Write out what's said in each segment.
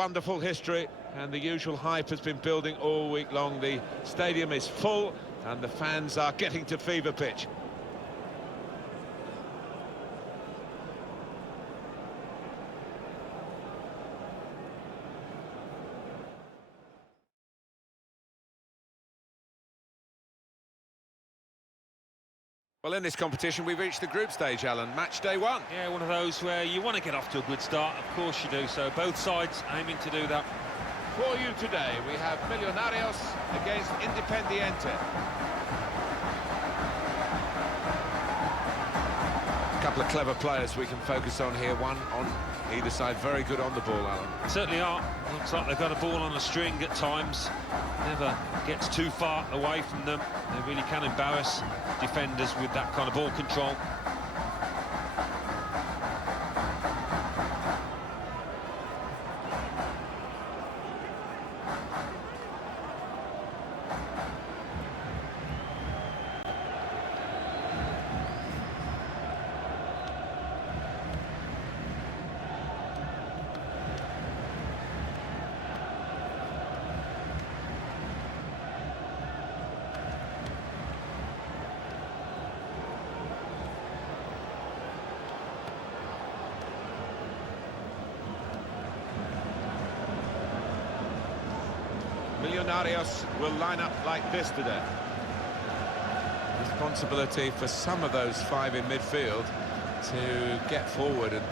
wonderful history, and the usual hype has been building all week long. The stadium is full and the fans are getting to fever pitch. Well, in this competition, we've reached the group stage, Alan. Match day one. Yeah, one of those where you want to get off to a good start. Of course you do. So both sides aiming to do that. For you today, we have Millonarios against Independiente. A couple of clever players we can focus on here. One on either side, very good on the ball, Alan. Certainly are. Looks like they've got a ball on a string at times. Never gets too far away from them. They really can embarrass defenders with that kind of ball control. Millonarios will line up like this today. Responsibility for some of those five in midfield to get forward, and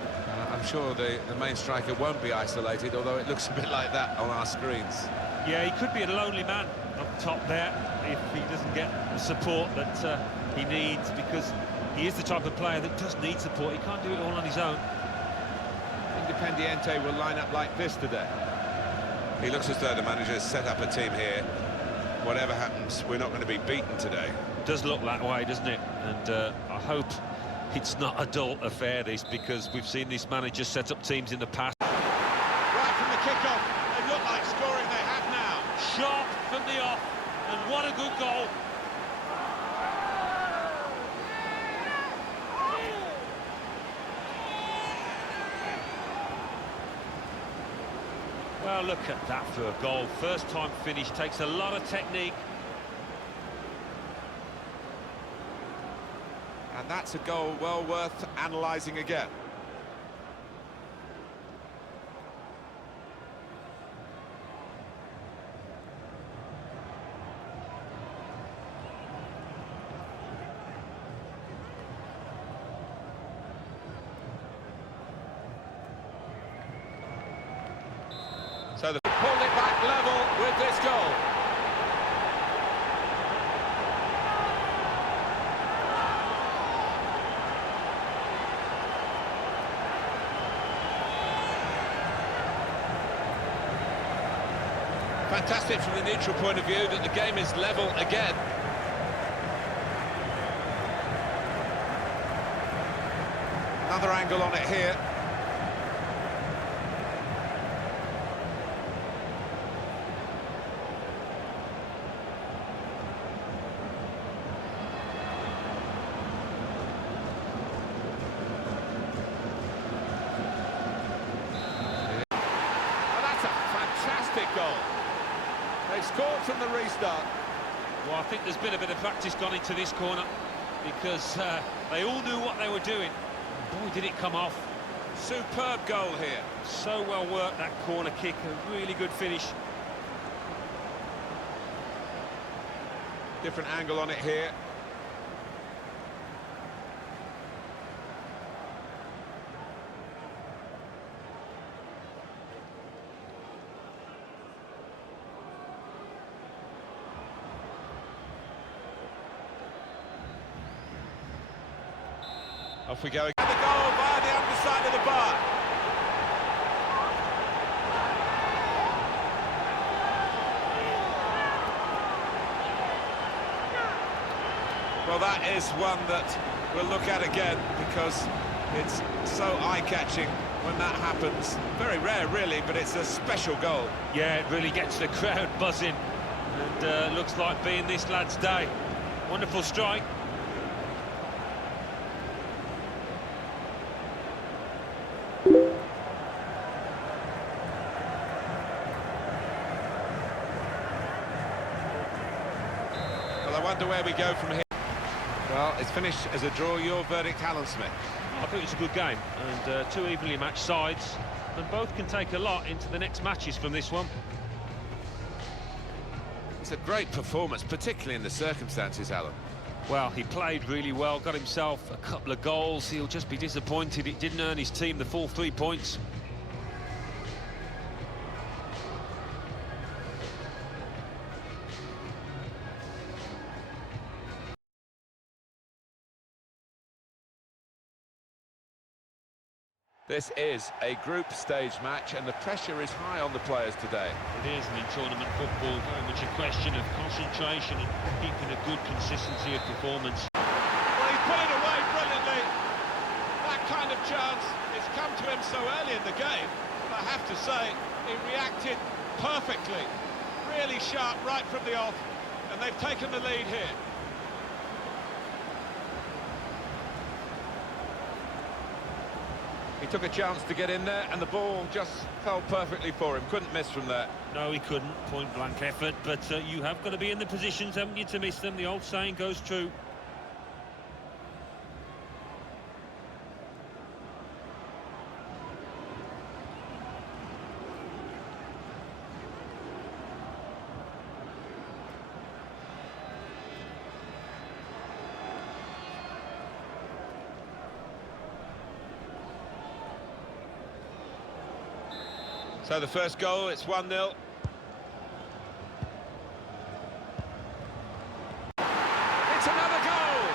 I'm sure the main striker won't be isolated, although it looks a bit like that on our screens. Yeah, he could be a lonely man up top there if he doesn't get the support that he needs, because he is the type of player that does need support. He can't do it all on his own. Independiente will line up like this today. He looks as though the manager has set up a team here. Whatever happens, we're not going to be beaten today. Does look that way, doesn't it? And I hope it's not a dull affair, this, because we've seen this manager set up teams in the past. Right from the kickoff, they look like scoring. They have now. Sharp from the off, and what a good goal. Well, look at that for a goal. First time finish, takes a lot of technique. And that's a goal well worth analysing again. So they pulled it back level with this goal. Fantastic from the neutral point of view that the game is level again. Another angle on it here. Goal. They've scored from the restart. Well, I think there's been a bit of practice gone into this corner, because they all knew what they were doing. Boy, did it come off. Superb goal here. So well worked, that corner kick, a really good finish. Different angle on it here. Off we go again. And the goal via the underside of the bar. Well, that is one that we'll look at again, because it's so eye-catching when that happens. Very rare, really, but it's a special goal. Yeah, it really gets the crowd buzzing, and looks like being this lad's day. Wonderful strike. I wonder where we go from here. Well, it's finished as a draw. Your verdict, Alan Smith? I think it's a good game, and two evenly matched sides, and both can take a lot into the next matches from this one. It's a great performance, particularly in the circumstances, Alan. Well, he played really well, got himself a couple of goals. He'll just be disappointed it didn't earn his team the full 3 points. This is a group stage match, and the pressure is high on the players today. It is, and in tournament football, very much a question of concentration and keeping a good consistency of performance. Well, he's put it away brilliantly. That kind of chance has come to him so early in the game. But I have to say, he reacted perfectly. Really sharp right from the off, and they've taken the lead here. He took a chance to get in there, and the ball just fell perfectly for him. Couldn't miss from there. No, he couldn't. Point-blank effort, but you have got to be in the positions, haven't you, to miss them? The old saying goes true. So the first goal, it's 1-0. It's another goal!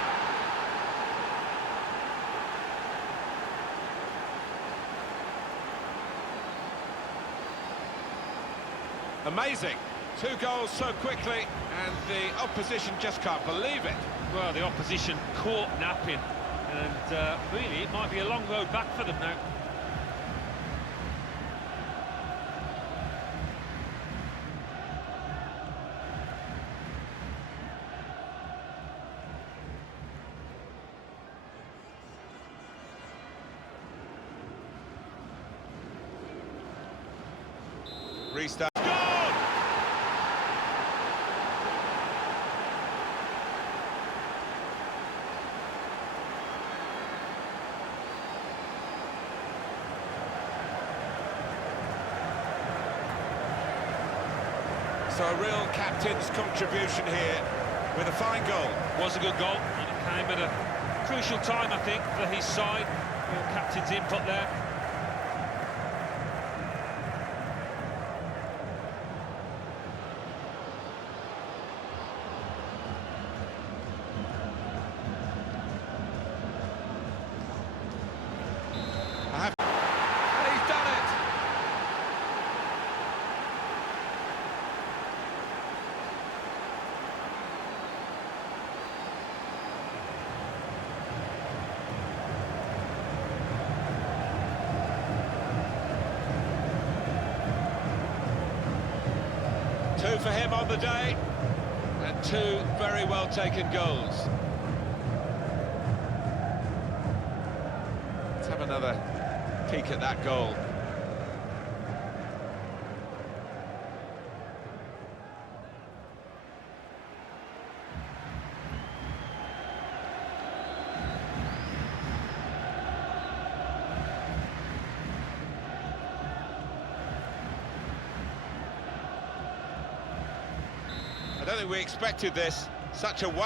Amazing. 2 goals so quickly, and the opposition just can't believe it. Well, the opposition caught napping, and really, it might be a long road back for them now. Restart. Gone! So a real captain's contribution here with a fine goal. Was a good goal, and it came at a crucial time, I think, for his side. Real captain's input there. And he's done it! Two for him on the day, and 2 very well taken goals. Let's have another peek at that goal. I don't think we expected this. Such a wow.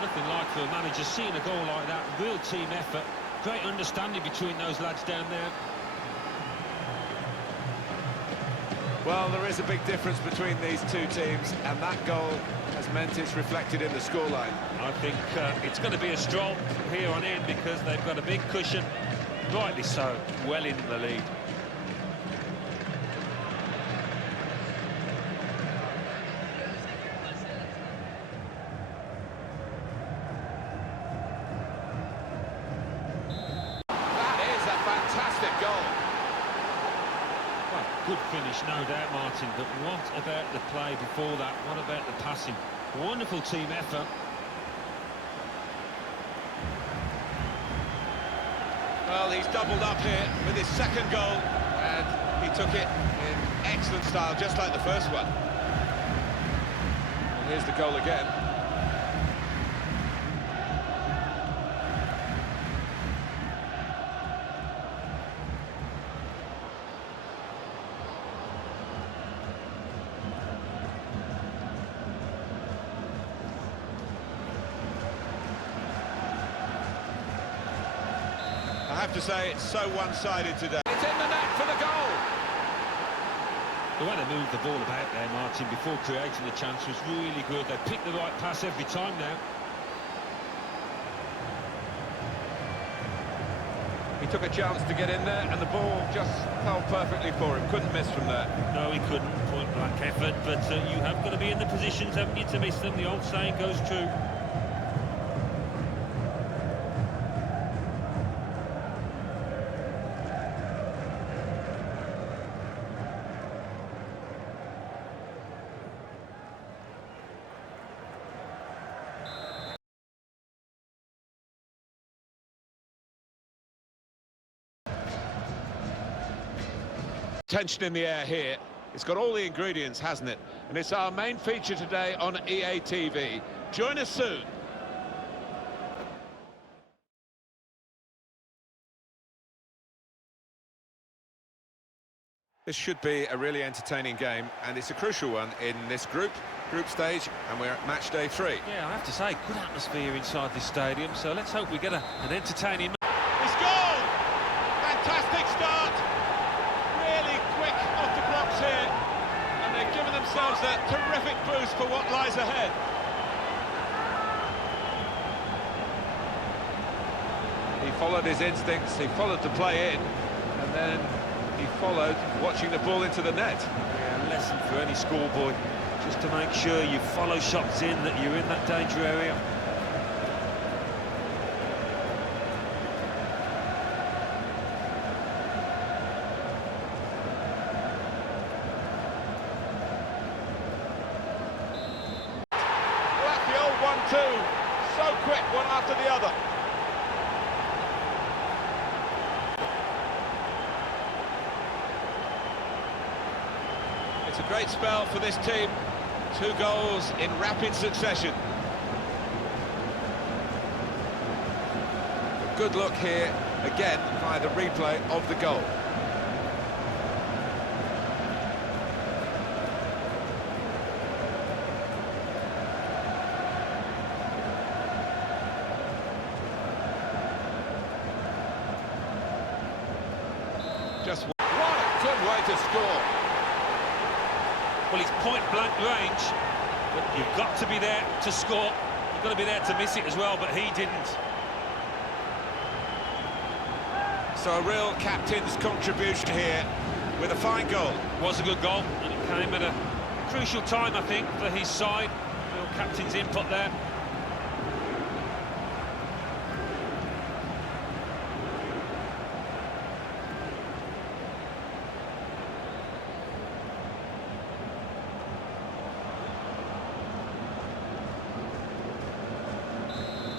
Nothing like for a manager seeing a goal like that. Real team effort. Great understanding between those lads down there. Well, there is a big difference between these two teams, and that goal has meant it's reflected in the scoreline. I think it's going to be a stroll from here on in because they've got a big cushion. Rightly so, well in the lead. Good finish, no doubt, Martin, but what about the play before that? What about the passing? Wonderful team effort. Well, he's doubled up here with his second goal, and he took it in excellent style, just like the first one. Here's the goal again. I have to say, it's so one-sided today. It's in the net for the goal. The way they moved the ball about there, Martin, before creating the chance was really good. They picked the right pass every time now. He took a chance to get in there, and the ball just fell perfectly for him. Couldn't miss from there. No, he couldn't. Point-blank effort, but you have got to be in the positions, haven't you, to miss them? The old saying goes true. Tension in the air here. It's got all the ingredients, hasn't it? And it's our main feature today on EA TV. Join us soon. This should be a really entertaining game, and it's a crucial one in this group stage, and we're at match day 3. Yeah, I have to say, good atmosphere inside this stadium, so let's hope we get an entertaining... It's goal! Fantastic start! Really quick off the blocks here, and they've given themselves a terrific boost for what lies ahead. He followed his instincts, he followed the play in, and then he followed watching the ball into the net. Yeah, a lesson for any schoolboy, just to make sure you follow shots in, that you're in that danger area. Well, that's the old 1-2. So quick, one after the other. It's a great spell for this team. 2 goals in rapid succession. A good look here, again, by the replay of the goal. Just what a good way to score. Well, it's point-blank range, but you've got to be there to score. You've got to be there to miss it as well, but he didn't. So a real captain's contribution here with a fine goal. Was a good goal, and it came at a crucial time, I think, for his side. Real captain's input there.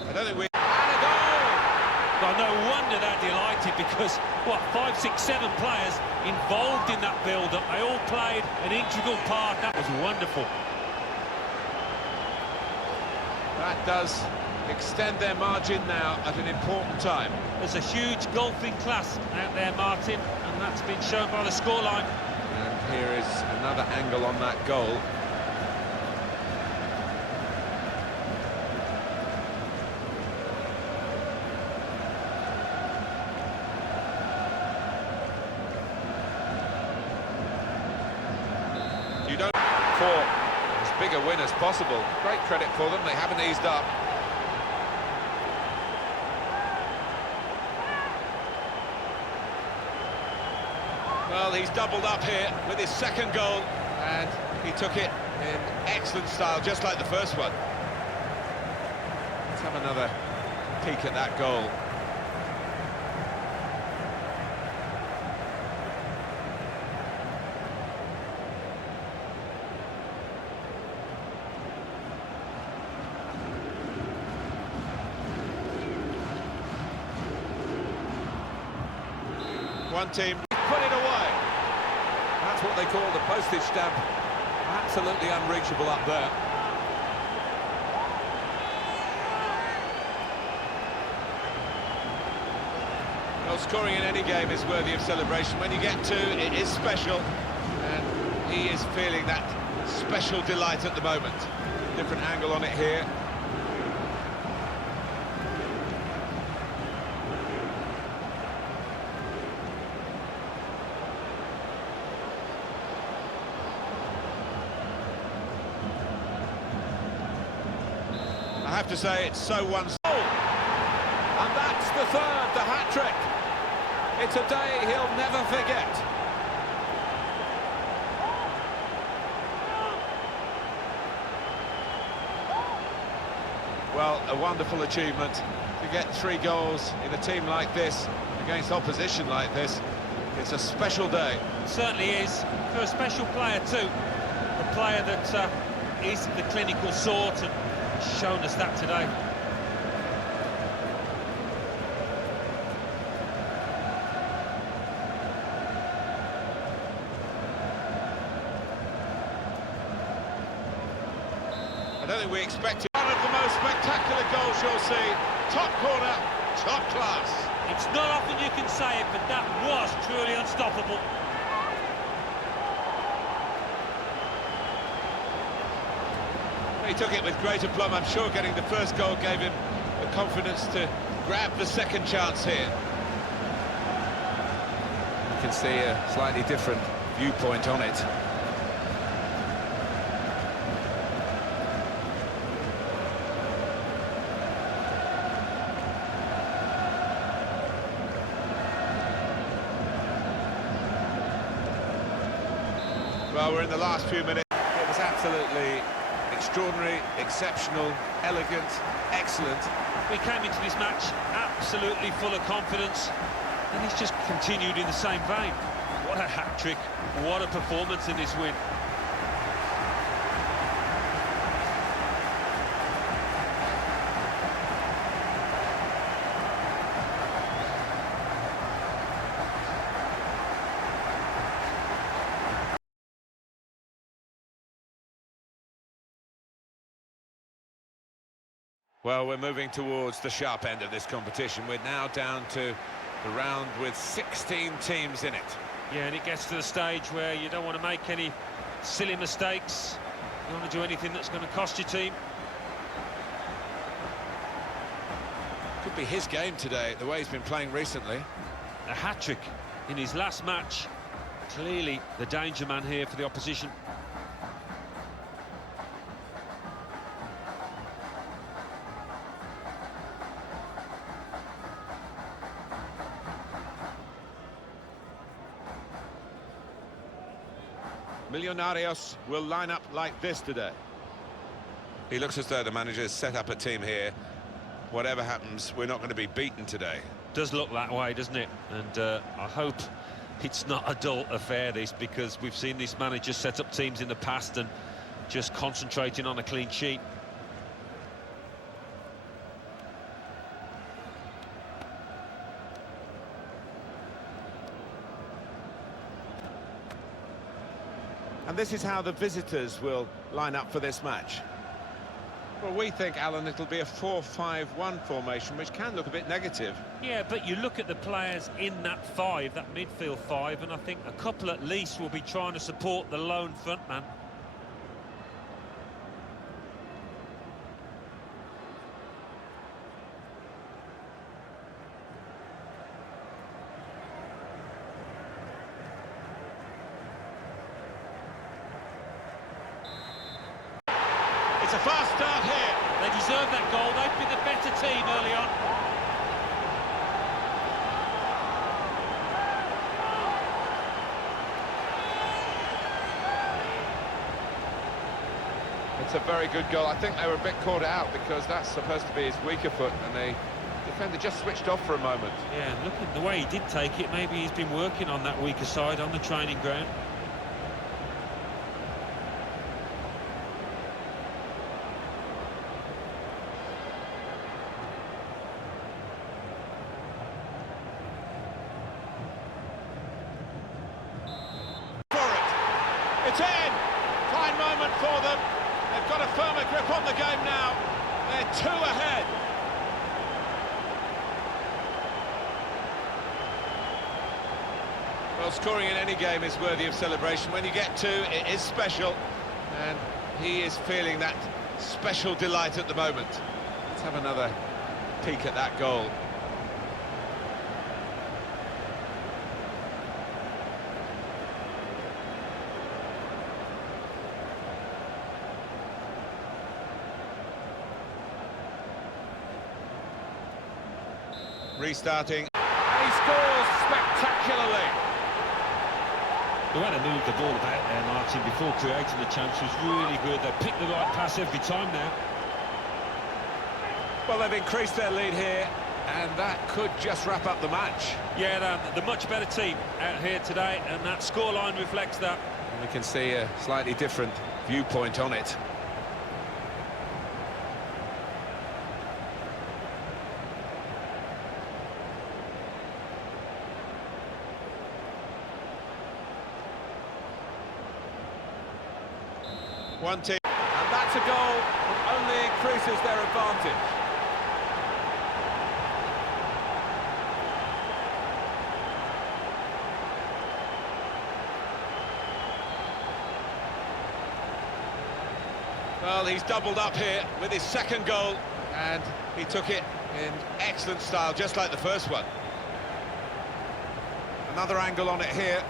I don't think we... And a goal! Well, no wonder they're delighted, because, what, 5, 6, 7 players involved in that build-up. They all played an integral part. That was wonderful. That does extend their margin now at an important time. There's a huge golfing class out there, Martin, and that's been shown by the scoreline. And here is another angle on that goal. You don't for as big a win as possible. Great credit for them, they haven't eased up. Well, he's doubled up here with his second goal, and he took it in excellent style, just like the first one. Let's have another peek at that goal. One team put it away. That's what they call the postage stamp. Absolutely unreachable up there. Well, scoring in any game is worthy of celebration. When you get two, it is special, and he is feeling that special delight at the moment. Different angle on it here. I have to say, it's so one-sided. And that's the third, the hat-trick. It's a day he'll never forget. Well, a wonderful achievement to get 3 goals in a team like this, against opposition like this. It's a special day. It certainly is, for a special player too. A player that is the clinical sort and shown us that today. I don't think we expected one of the most spectacular goals you'll see. Top corner, top class. It's not often you can say it, but that was truly unstoppable. He took it with great aplomb. I'm sure getting the first goal gave him the confidence to grab the second chance here. You can see a slightly different viewpoint on it. Well, we're in the last few minutes. It was absolutely extraordinary, exceptional, elegant, excellent. We came into this match absolutely full of confidence, and he's just continued in the same vein. What a hat-trick, what a performance in this win. Well, we're moving towards the sharp end of this competition. We're now down to the round with 16 teams in it. Yeah, and it gets to the stage where you don't want to make any silly mistakes. You don't want to do anything that's going to cost your team. Could be his game today, the way he's been playing recently. A hat-trick in his last match. Clearly the danger man here for the opposition. Millonarios will line up like this today. He looks as though the manager's set up a team here. Whatever happens, we're not going to be beaten today. Does look that way, doesn't it? And I hope it's not a dull affair, this, because we've seen this manager set up teams in the past and just concentrating on a clean sheet. And this is how the visitors will line up for this match. Well, we think, Alan, it'll be a 4-5-1 formation, which can look a bit negative. Yeah, but you look at the players in that 5, that midfield 5, and I think a couple at least will be trying to support the lone front man. It's a fast start here. They deserve that goal. They've been the better team early on. It's a very good goal. I think they were a bit caught out because that's supposed to be his weaker foot, and the defender just switched off for a moment. Yeah, looking the way he did take it, maybe he's been working on that weaker side on the training ground. It's in! Fine moment for them. They've got a firmer grip on the game now. They're 2 ahead. Well, scoring in any game is worthy of celebration. When you get two, it is special, and he is feeling that special delight at the moment. Let's have another peek at that goal. Restarting. And he scores spectacularly. The way they moved the ball about there, Martin, before creating the chance was really good. They picked the right pass every time now. Well, they've increased their lead here, and that could just wrap up the match. Yeah, they're the much better team out here today, and that scoreline reflects that. And we can see a slightly different viewpoint on it. One team, and that's a goal that only increases their advantage. Well, he's doubled up here with his second goal, and he took it in excellent style, just like the first one. Another angle on it here.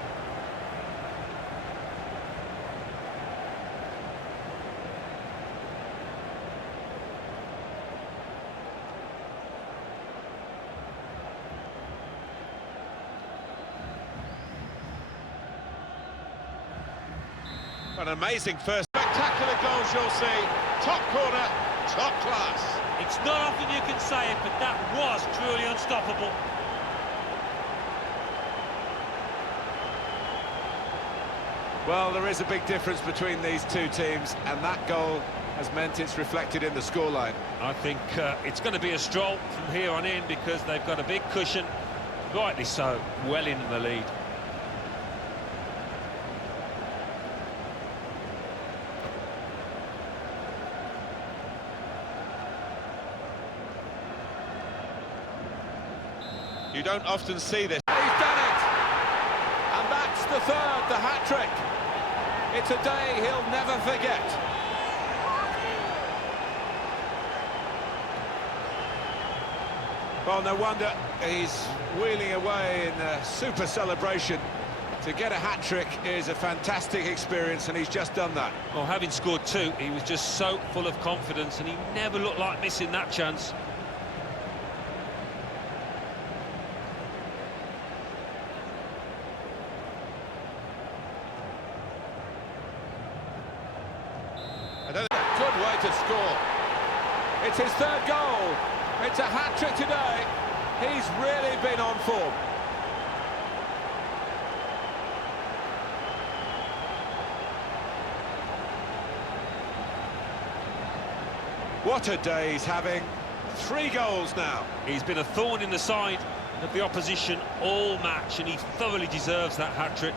An amazing first. Spectacular goals you'll see. Top corner, top class. It's not often you can say it, but that was truly unstoppable. Well, there is a big difference between these two teams, and that goal has meant it's reflected in the scoreline. I think it's going to be a stroll from here on in because they've got a big cushion, rightly so, well in the lead. You don't often see this. He's done it! And that's the third, the hat-trick. It's a day he'll never forget. Well, no wonder he's wheeling away in a super celebration. To get a hat-trick is a fantastic experience, and he's just done that. Well, having scored two, he was just so full of confidence, and he never looked like missing that chance. Good way to score. It's his third goal. It's a hat-trick today. He's really been on form. What a day he's having. 3 goals now. He's been a thorn in the side of the opposition all match, and he thoroughly deserves that hat-trick.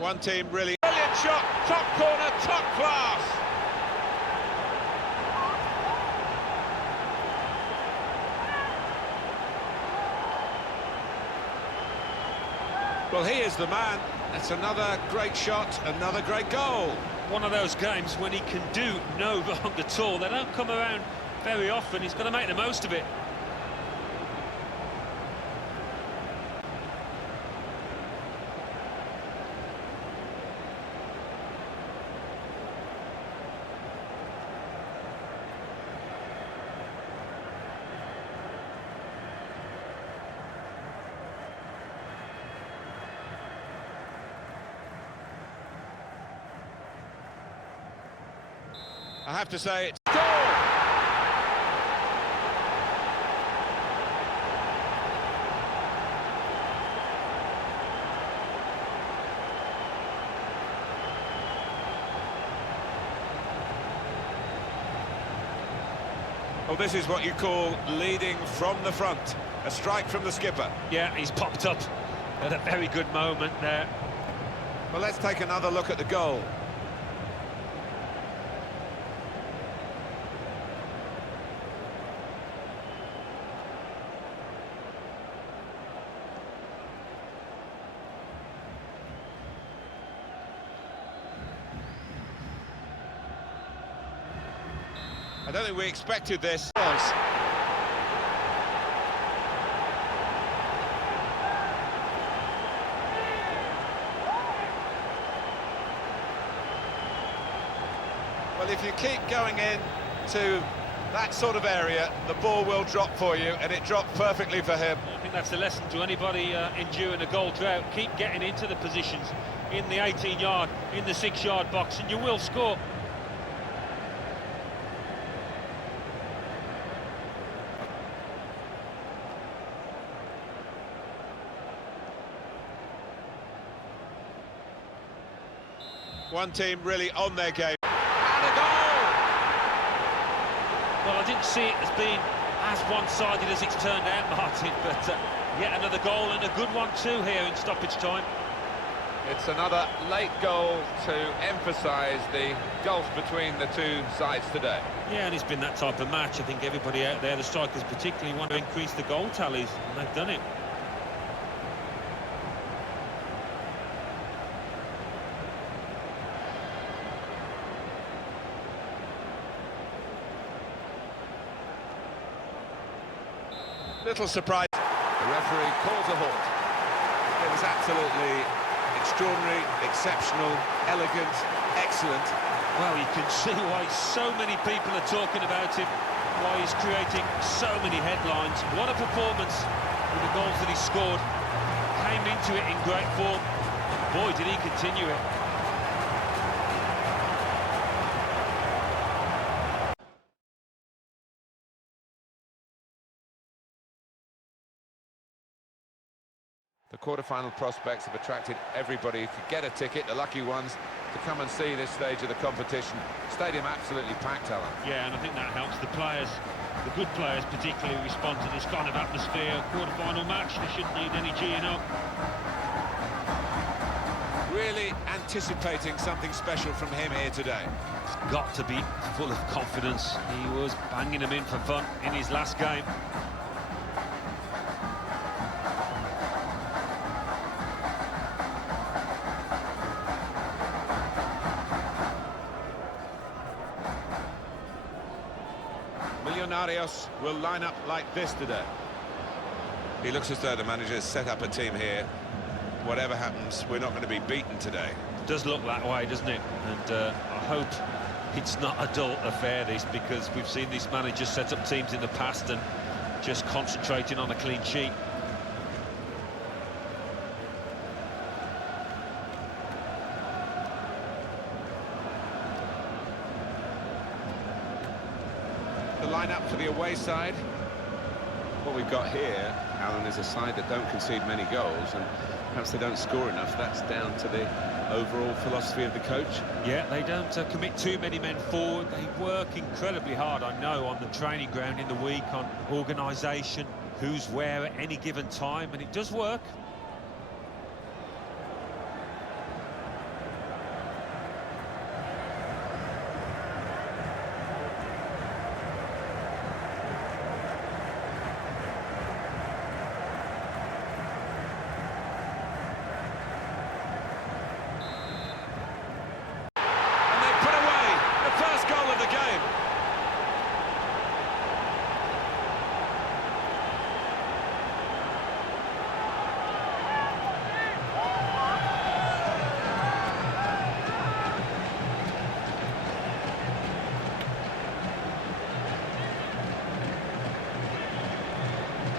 One team really... Brilliant shot, top corner, top class. Well, he is the man. That's another great shot, another great goal. One of those games when he can do no wrong at all. They don't come around very often. He's got to make the most of it. I have to say, it's goal! Well, this is what you call leading from the front. A strike from the skipper. Yeah, he's popped up at a very good moment there. Well, let's take another look at the goal. I don't think we expected this. Well, if you keep going in to that sort of area, the ball will drop for you, and it dropped perfectly for him. I think that's the lesson to anybody enduring a goal drought. Keep getting into the positions in the 18-yard, in the 6-yard box, and you will score. One team really on their game. And a goal! Well, I didn't see it as being as one-sided as it's turned out, Martin, but yet another goal, and a good one too here in stoppage time. It's another late goal to emphasise the gulf between the two sides today. Yeah, and it's been that type of match. I think everybody out there, the strikers particularly, want to increase the goal tallies, and they've done it. Little surprise. The referee calls a halt. It was absolutely extraordinary, exceptional, elegant, excellent. Well, you can see why so many people are talking about him, why he's creating so many headlines. What a performance with the goals that he scored. Came into it in great form. Boy, did he continue it. The quarter-final prospects have attracted everybody to get a ticket, the lucky ones, to come and see this stage of the competition. Stadium absolutely packed, Alan. Yeah, and I think that helps the players, the good players particularly, respond to this kind of atmosphere. Quarter-final match, they shouldn't need any G'ing up. Really anticipating something special from him here today. He's got to be full of confidence. He was banging them in for fun in his last game. Millonarios will line up like this today. He looks as though the manager's set up a team here. Whatever happens, we're not going to be beaten today. It does look that way, doesn't it? And I hope it's not a dull affair, this, because we've seen these managers set up teams in the past and just concentrating on a clean sheet. The lineup for the away side. What we've got here, Alan, is a side that don't concede many goals, and perhaps they don't score enough. That's down to the overall philosophy of the coach. Yeah, they don't commit too many men forward. They work incredibly hard, I know, on the training ground in the week, on organisation, who's where at any given time, and it does work.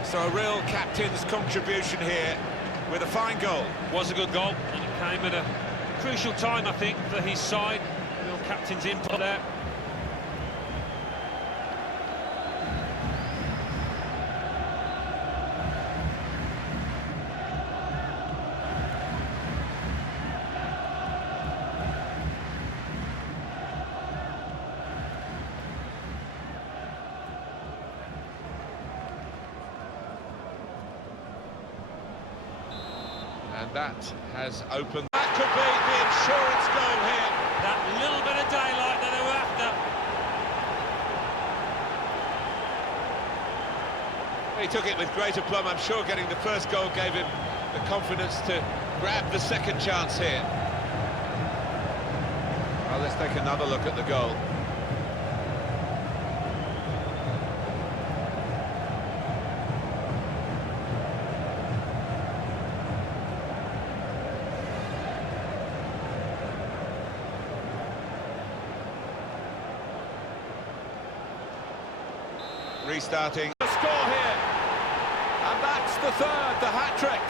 So a real captain's contribution here with a fine goal. Was a good goal, and it came at a crucial time, I think, for his side. Real captain's input there. And that has opened... That could be the insurance goal here. That little bit of daylight that they were after. He took it with great aplomb. I'm sure getting the first goal gave him the confidence to grab the second chance here. Well, let's take another look at the goal. Restarting. The score here, and that's the third, the hat-trick.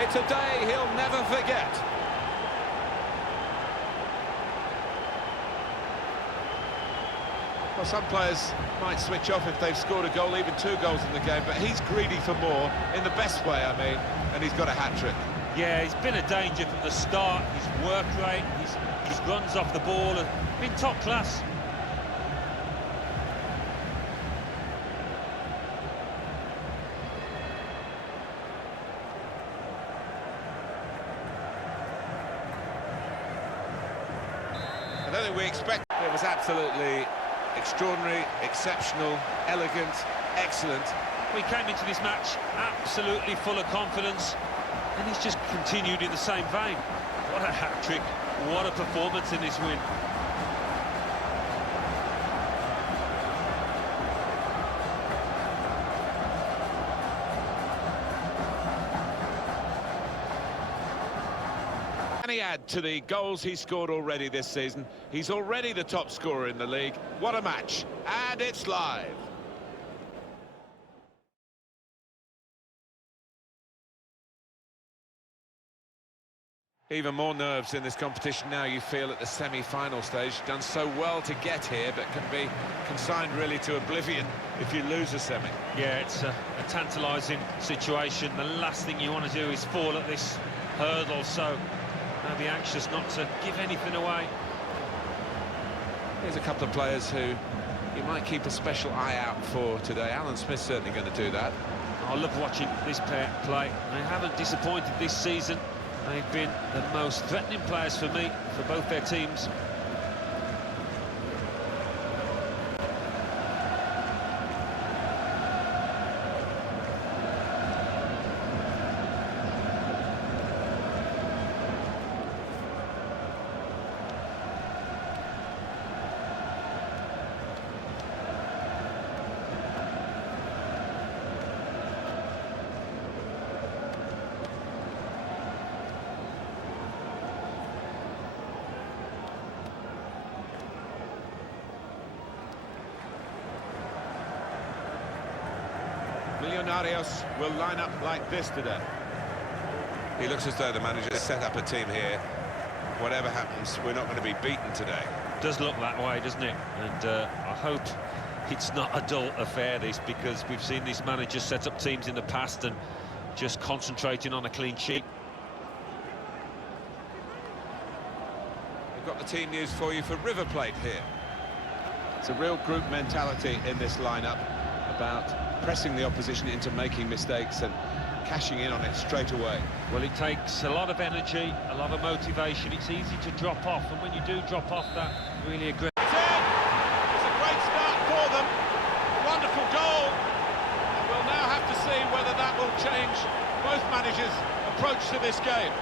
It's a day he'll never forget. Well, some players might switch off if they've scored a goal, even 2 goals in the game, but he's greedy for more, in the best way, I mean, and he's got a hat-trick. Yeah, he's been a danger from the start. His work rate, his runs off the ball have been top class. I don't think we expect. It was absolutely extraordinary, exceptional, elegant, excellent. We came into this match absolutely full of confidence, and he's just continued in the same vein. What a hat-trick, what a performance in this win. Can he add to the goals he's scored already this season? He's already the top scorer in the league. What a match, and it's live. Even more nerves in this competition now, you feel, at the semi-final stage. Done so well to get here, but can be consigned really to oblivion if you lose a semi. Yeah, it's a tantalising situation. The last thing you want to do is fall at this hurdle, so I'll be anxious not to give anything away. Here's a couple of players who you might keep a special eye out for today. Alan Smith's certainly going to do that. I love watching this pair play. They haven't disappointed this season. They've been the most threatening players for me, for both their teams. Millonarios will line up like this today. He looks as though the manager has set up a team here. Whatever happens, we're not going to be beaten today. Does look that way, doesn't it? And I hope it's not a dull affair, this, because we've seen this manager set up teams in the past and just concentrating on a clean sheet. We've got the team news for you for River Plate here. It's a real group mentality in this lineup, about pressing the opposition into making mistakes and cashing in on it straight away. Well, it takes a lot of energy, a lot of motivation. It's easy to drop off, and when you do drop off, that really aggressive. It's in! It's a great start for them. Wonderful goal. And we'll now have to see whether that will change both managers' approach to this game.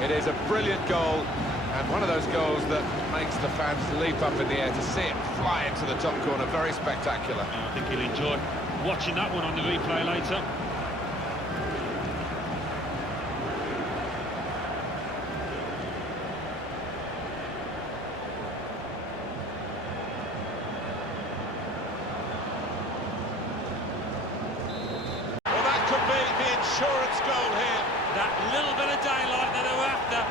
It is a brilliant goal, and one of those goals that makes the fans leap up in the air to see it fly into the top corner. Very spectacular. I think he'll enjoy watching that one on the replay later. Well, that could be the insurance goal here. That little bit of daylight that they were after.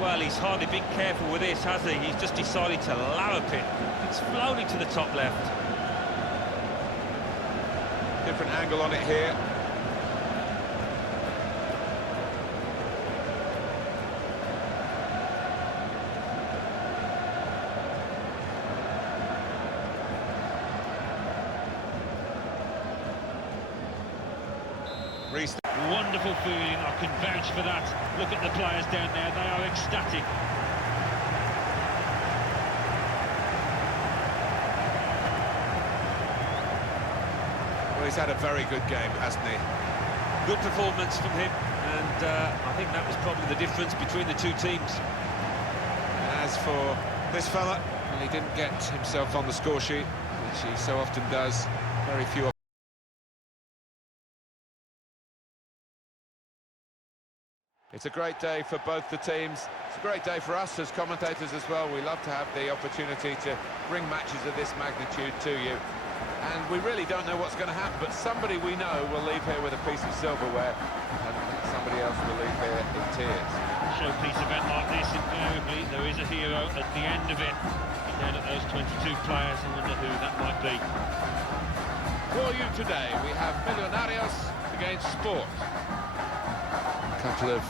Well, he's hardly been careful with this, has he? He's just decided to lallop it. It's floating to the top left. Different angle on it here. Restart. Wonderful feeling, I can vouch for that. Look at the players down there, they are ecstatic. Well, he's had a very good game, hasn't he? Good performance from him, and I think that was probably the difference between the two teams. As for this fella, well, he didn't get himself on the score sheet, which he so often does. Very few. It's a great day for both the teams. It's a great day for us as commentators as well. We love to have the opportunity to bring matches of this magnitude to you. And we really don't know what's going to happen, but somebody we know will leave here with a piece of silverware, and somebody else will leave here in tears. Showpiece event like this, invariably, there is a hero at the end of it. Down at those 22 players, I wonder who that might be. For you today, we have Millonarios against Sport. A couple of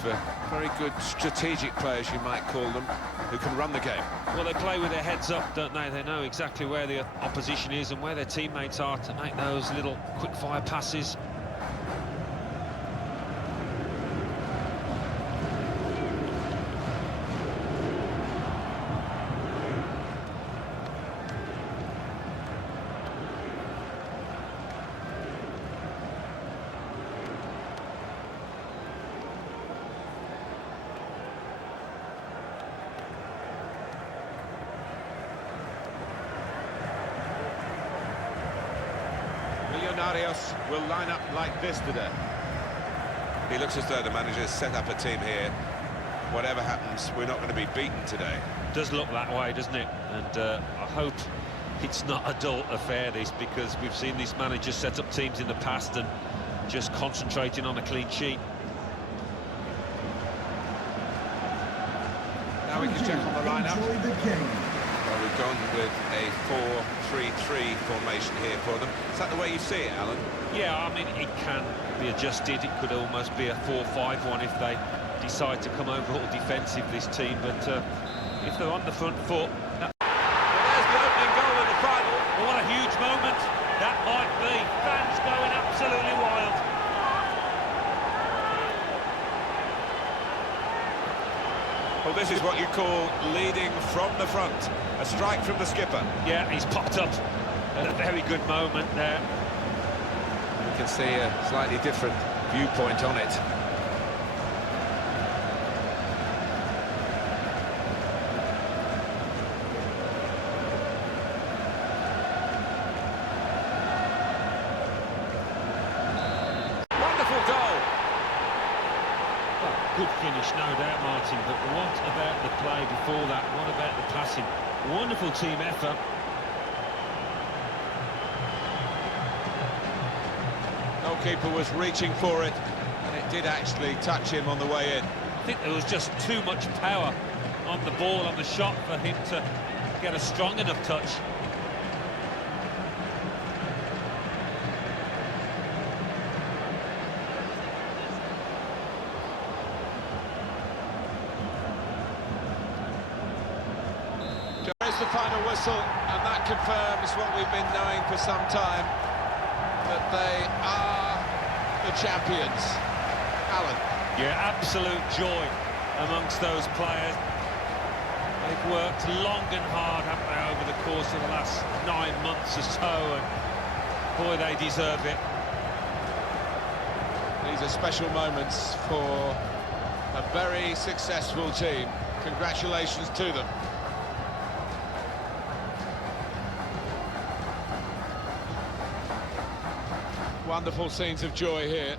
very good strategic players, you might call them, who can run the game. Well, they play with their heads up, don't they? They know exactly where the opposition is and where their teammates are to make those little quick-fire passes. Millonarios will line up like this today. He looks as though the manager's set up a team here. Whatever happens, we're not going to be beaten today. Does look that way, doesn't it? And I hope it's not a dull affair, this, because we've seen these managers set up teams in the past and just concentrating on a clean sheet. Now we can check on the lineup. Well, we've gone with a 4-3-3 formation here for them. Is that the way you see it, Alan? Yeah, I mean, it can be adjusted. It could almost be a 4-5-1 if they decide to come overall defensive, this team. But if they're on the front foot... Well, there's the opening goal in the final. Well, what a huge moment that might be. Fans going absolutely wild. Well, this is what you call leading from the front. A strike from the skipper. Yeah, he's popped up at a very good moment there. You can see a slightly different viewpoint on it. Wonderful goal. Good finish, no doubt, Martin, but what about the play before that? What about the passing? Wonderful team effort. Goalkeeper was reaching for it, and it did actually touch him on the way in. I think there was just too much power on the ball, on the shot, for him to get a strong enough touch. There's the final whistle, and that confirms what we've been knowing for some time, that they are the champions. Alan. Yeah, absolute joy amongst those players. They've worked long and hard, haven't they, over the course of the last 9 months or so, and boy, they deserve it. These are special moments for a very successful team. Congratulations to them. Wonderful scenes of joy here,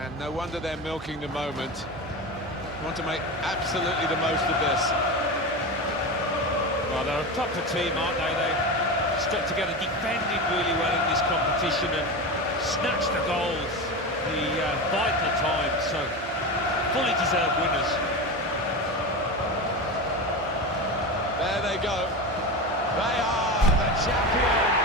and no wonder they're milking the moment. Want to make absolutely the most of this. Well, they're a proper team, aren't they? They've stuck together, defended really well in this competition and snatched the goals, the vital times, so fully deserved winners. There they go. They are the champions.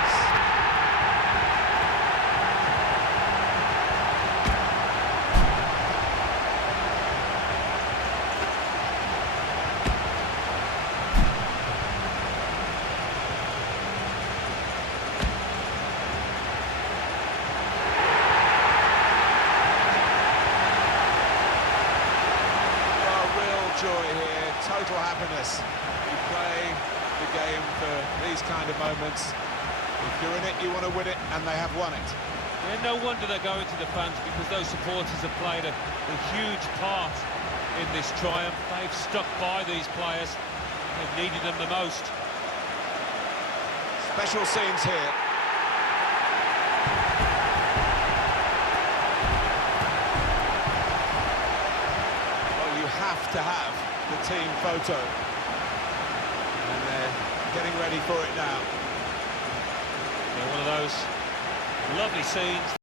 total happiness. You play the game for these kind of moments. If you're in it, you want to win it, and they have won it. Yeah, no wonder they're going to the fans, because those supporters have played a huge part in this triumph. They've stuck by these players. They've needed them the most. Special scenes here. Well, you have to have the team photo. And they're getting ready for it now. Yeah, one of those lovely scenes.